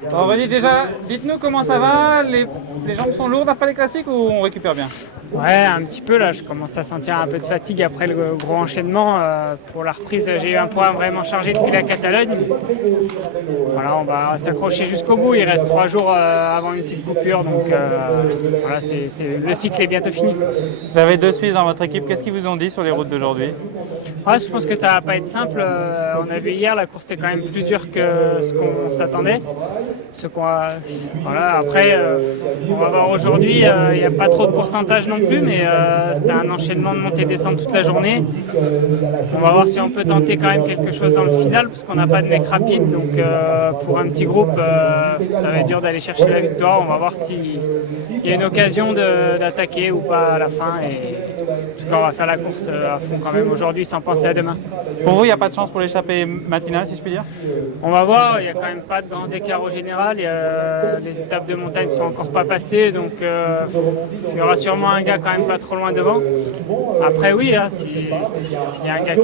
Bon, Rudy, déjà, dites-nous comment ça va. Les jambes sont lourdes après les classiques ou on récupère bien? Ouais, un petit peu là, je commence à sentir un peu de fatigue après le gros enchaînement. Pour la reprise, j'ai eu un programme vraiment chargé depuis la Catalogne. Voilà, on va s'accrocher jusqu'au bout. Il reste 3 jours avant une petite coupure, donc voilà, le cycle est bientôt fini. Vous avez 2 Suisses dans votre équipe. Qu'est-ce qu'ils vous ont dit sur les routes d'aujourd'hui? Ouais, je pense que ça va pas être simple. On a vu hier, la course était quand même plus dure que ce qu'on s'attendait. Voilà, après, on va voir aujourd'hui. Il n'y a pas trop de pourcentage non plus, mais c'est un enchaînement de montée-descente toute la journée. On va voir si on peut tenter quand même quelque chose dans le final, parce qu'on n'a pas de mec rapide. Donc pour un petit groupe, ça va être dur d'aller chercher la victoire. On va voir s'il y a une occasion d'attaquer ou pas à la fin. Et en tout cas, on va faire la course à fond quand même aujourd'hui sans penser à demain. Pour vous, il n'y a pas de chance pour l'échappée matinale, si je puis dire? On va voir, il n'y a quand même pas de grands écarts au général. Les étapes de montagne ne sont encore pas passées, donc il y aura sûrement un gars quand même pas trop loin devant. Après oui, hein, s'il y a un gars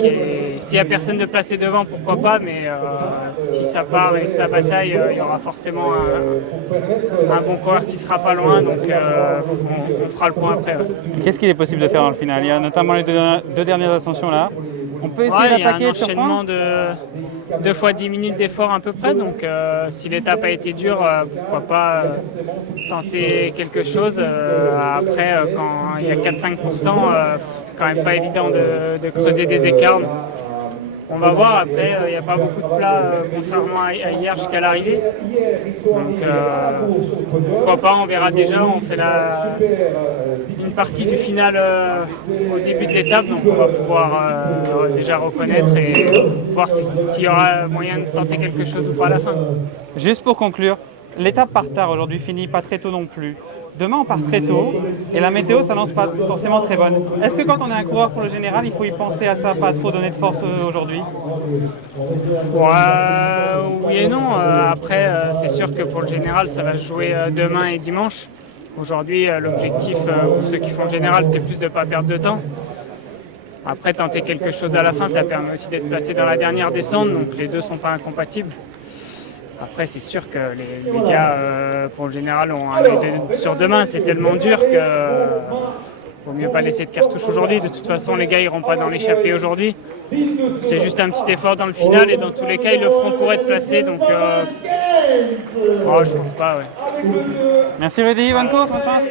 s'il n'y a personne de placé devant, pourquoi pas, mais si ça part et que ça bataille, il y aura forcément un bon coureur qui sera pas loin, donc on fera le point après. Ouais. Qu'est-ce qu'il est possible de faire dans le final? Il y a notamment les deux dernières ascensions là. On peut essayer Ouais, il y a d'attaquer un et de surprendre? enchaînement de 2 fois 10 minutes d'effort à peu près, donc si l'étape a été dure, pourquoi pas tenter quelque chose. Après, quand il y a 4-5%, c'est quand même pas évident de creuser des écarts. On va voir, après il n'y a pas beaucoup de plats contrairement à hier jusqu'à l'arrivée. Donc pourquoi pas, on verra déjà, on fait une partie du final au début de l'étape, donc on va pouvoir déjà reconnaître et voir s'il y aura moyen de tenter quelque chose ou pas à la fin. Juste pour conclure, l'étape part tard aujourd'hui, finit pas très tôt non plus. Demain, on part très tôt et la météo s'annonce pas forcément très bonne. Est-ce que quand on est un coureur pour le général, il faut y penser à ça, pas trop donner de force aujourd'hui? Oui et non. Après, c'est sûr que pour le général, ça va se jouer demain et dimanche. Aujourd'hui, l'objectif pour ceux qui font le général, c'est plus de ne pas perdre de temps. Après, tenter quelque chose à la fin, ça permet aussi d'être placé dans la dernière descente, donc les deux ne sont pas incompatibles. Après, c'est sûr que les gars, pour le général, ont un œil sur demain. C'est tellement dur que vaut mieux pas laisser de cartouche aujourd'hui. De toute façon, les gars iront pas dans l'échappée aujourd'hui. C'est juste un petit effort dans le final et dans tous les cas, ils le feront pour être placés. Donc, je pense pas. Ouais. Merci Rudy, bonne course, bonne chance.